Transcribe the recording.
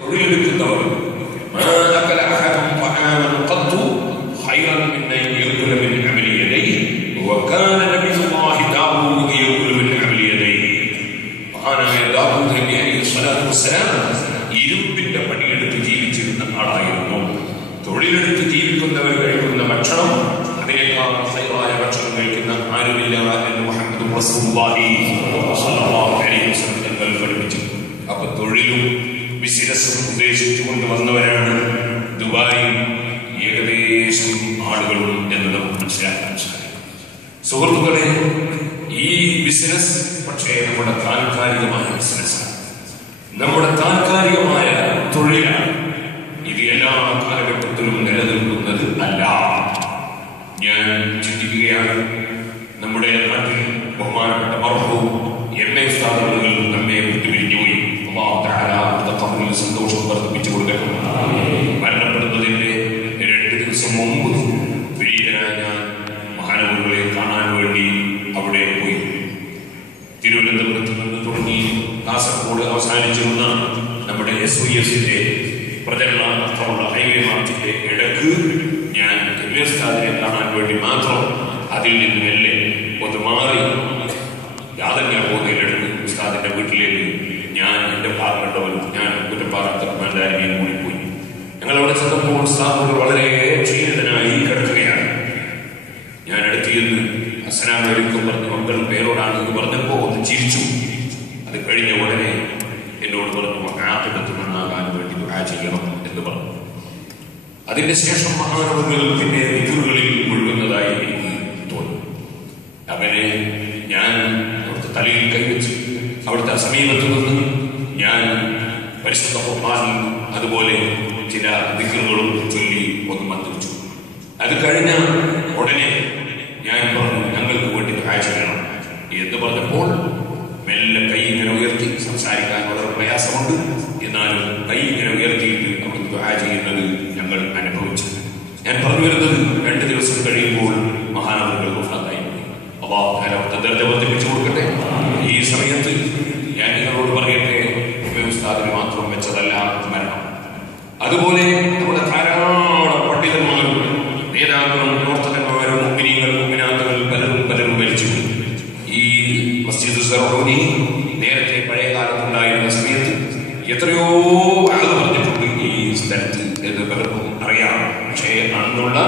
തൊഴിലെടുക്കുന്നവർ ഇരുമ്പിന്റെ പണിയെടുത്ത് ജീവിച്ചിരുന്ന ആളായിരുന്നു. തൊഴിലെടുത്ത് ജീവിക്കുന്നവർ കഴിക്കുന്ന ഭക്ഷണം അതിനേക്കാൾ ഹൈറായ ഭക്ഷണം കഴിക്കുന്ന ആരുമില്ല എന്ന് മുഹമ്മദ് റസൂലുള്ളാഹി സ്വല്ലല്ലാഹു അലൈഹി വസല്ലം തങ്ങൾ പഠിപ്പിച്ചു. അപ്പൊ തൊഴിലും ബിസിനസ്സും ഉദ്ദേശിച്ചുകൊണ്ട് വന്നവരാണ് ദുബായിൽ ഏകദേശം ആളുകളും എന്ന് നമുക്ക് മനസ്സിലാക്കാൻ സാധിക്കും. സുഹൃത്തുക്കളെ, ഈ ബിസിനസ് പക്ഷേ നമ്മുടെ താൽക്കാലികമായ ബിസിനസ്സാണ്, നമ്മുടെ താൽക്കാലികമായ തൊഴിലാണ്. ഇത് എല്ലാ കാലഘട്ടത്തിലും നിലനിൽക്കുന്നത് അല്ല. ഞാൻ ചിന്തിക്കുകയാണ്, നമ്മുടെ നാട്ടിൽ ബഹുമാനപ്പെട്ട മർഹൂം എം.എ. ഉസ്താദ് അവர்கள் നമ്മെ വിട്ടുപിരിഞ്ഞുപോയി. അല്ലാഹു തആല അവരുടെ ഖബറിൽ സന്തോഷം വർദ്ധിപ്പിച്ചു കൊടുക്കട്ടെ. മരണപ്പെടുന്നതിന്റെ 2 ദിവസം മുമ്പ് വിനീതനായ ഞാൻ മഹാനവറുകളെ കാണാൻ വേണ്ടി അവിടെ പോയി. തിരുവനന്തപുരത്ത് നിന്ന് തുടങ്ങി കാസർഗോഡ് അവസാനിച്ചിരുന്ന നമ്മുടെ SYSന്റെ പ്രചരണാർത്ഥമുള്ള ഹൈവേ മാർച്ചിന്റെ ഇടക്ക് ഞാൻ എം.എ. ഉസ്താദിനെ കാണാൻ വേണ്ടി മാത്രം അതിൽ നിന്ന് മെല്ലെ ഒന്ന് മാറി യാതൊരു പോകുന്നതിലെടുത്ത് ഉസ്താദിന്റെ വീട്ടിലേക്ക് ഞാൻ എന്റെ ഭാഗമുള്ളവരും ഞാൻ കുറ്റപ്പാറത്തർമാൻഡാരിനെയും കൂടി പോയി. ഞങ്ങൾ അവിടെ ചെന്നപ്പോൾ ഉസ്താദ് വളരെ ക്ഷീണിതനായി കിടക്കുകയാണ്. ഞാൻ അടുത്തിരുന്ന് അസ്സലാമു അലൈക്കും പറഞ്ഞ് മക്കൾ പേരോടാണ് എന്ന് പറഞ്ഞപ്പോ ഒന്ന് ചിരിച്ചു. അത് കഴിഞ്ഞ ഉടനെ എന്നോട് പറഞ്ഞു ആഖിബത്ത് നന്നാകാൻ വേണ്ടി ദുആ ചെയ്യണം എന്ന് പറഞ്ഞു. അതിന്റെ ശേഷം മഹാനവറുകൾ പിന്നെ ദിക്റുകളിൽ മുഴുകുന്നതായി എനിക്ക് തോന്നി. അവനെ ഞാൻ അവിടുത്തെ തലയിൽ കൈവച്ച് അവിടുത്തെ സമീപത്ത് നിന്ന് ഞാൻ പരിശുദ്ധ ഖുർആനിൽ അതുപോലെ ചില ദിക്റുകളും ചൊല്ലി ഒന്ന് മന്ത്രിച്ചു. അത് കഴിഞ്ഞ ഉടനെ ഞാൻ പറഞ്ഞു ഞങ്ങൾക്ക് വേണ്ടി ദുആ ചെയ്യണം എന്ന് പറഞ്ഞപ്പോൾ മെല്ലെ കൈ ഇങ്ങനെ ഉയർത്തി, സംസാരിക്കാൻ വളരെ പ്രയാസമുണ്ട്, എന്നാലും കൈ ഇങ്ങനെ ഉയർത്തിയിട്ട് അവിടുന്ന് ദുആ ചെയ്യുന്നത് ഞങ്ങൾ അനുഭവിച്ചു. ഞാൻ പറഞ്ഞു വരുന്നത് 2 ദിവസം കഴിയുമ്പോൾ മഹാനവറുകൾ വഫാത്തായി. അല്ലാഹു തആല അവരുടെ ദർജ വർദ്ധിപ്പിച്ചു കൊടുക്കട്ടെ. ഈ സമയത്ത് ഞാൻ നിങ്ങളോട് പറയട്ടെ, എം.എ. ഉസ്താദിന് മാത്രം വെച്ചതല്ല മരണം. അതുപോലെ നമ്മുടെ ധാരാളം പണ്ഡിതന്മാരും നേതാക്കളും പ്രവർത്തകന്മാരും മുഅ്മിനീങ്ങളും മുഅ്മിനാത്തുകൾ പലരും മരിച്ചു. ഈ മസ്ജിദ് സറൂനി നേരത്തെ പഴയ കാലത്തുണ്ടായിരുന്ന സമയത്ത് എത്രയോ ആൾ പറഞ്ഞിട്ടുണ്ട് ഈ സ്ഥലത്ത് എന്ന് പലർക്കും അറിയാം. പക്ഷേ അന്നുള്ള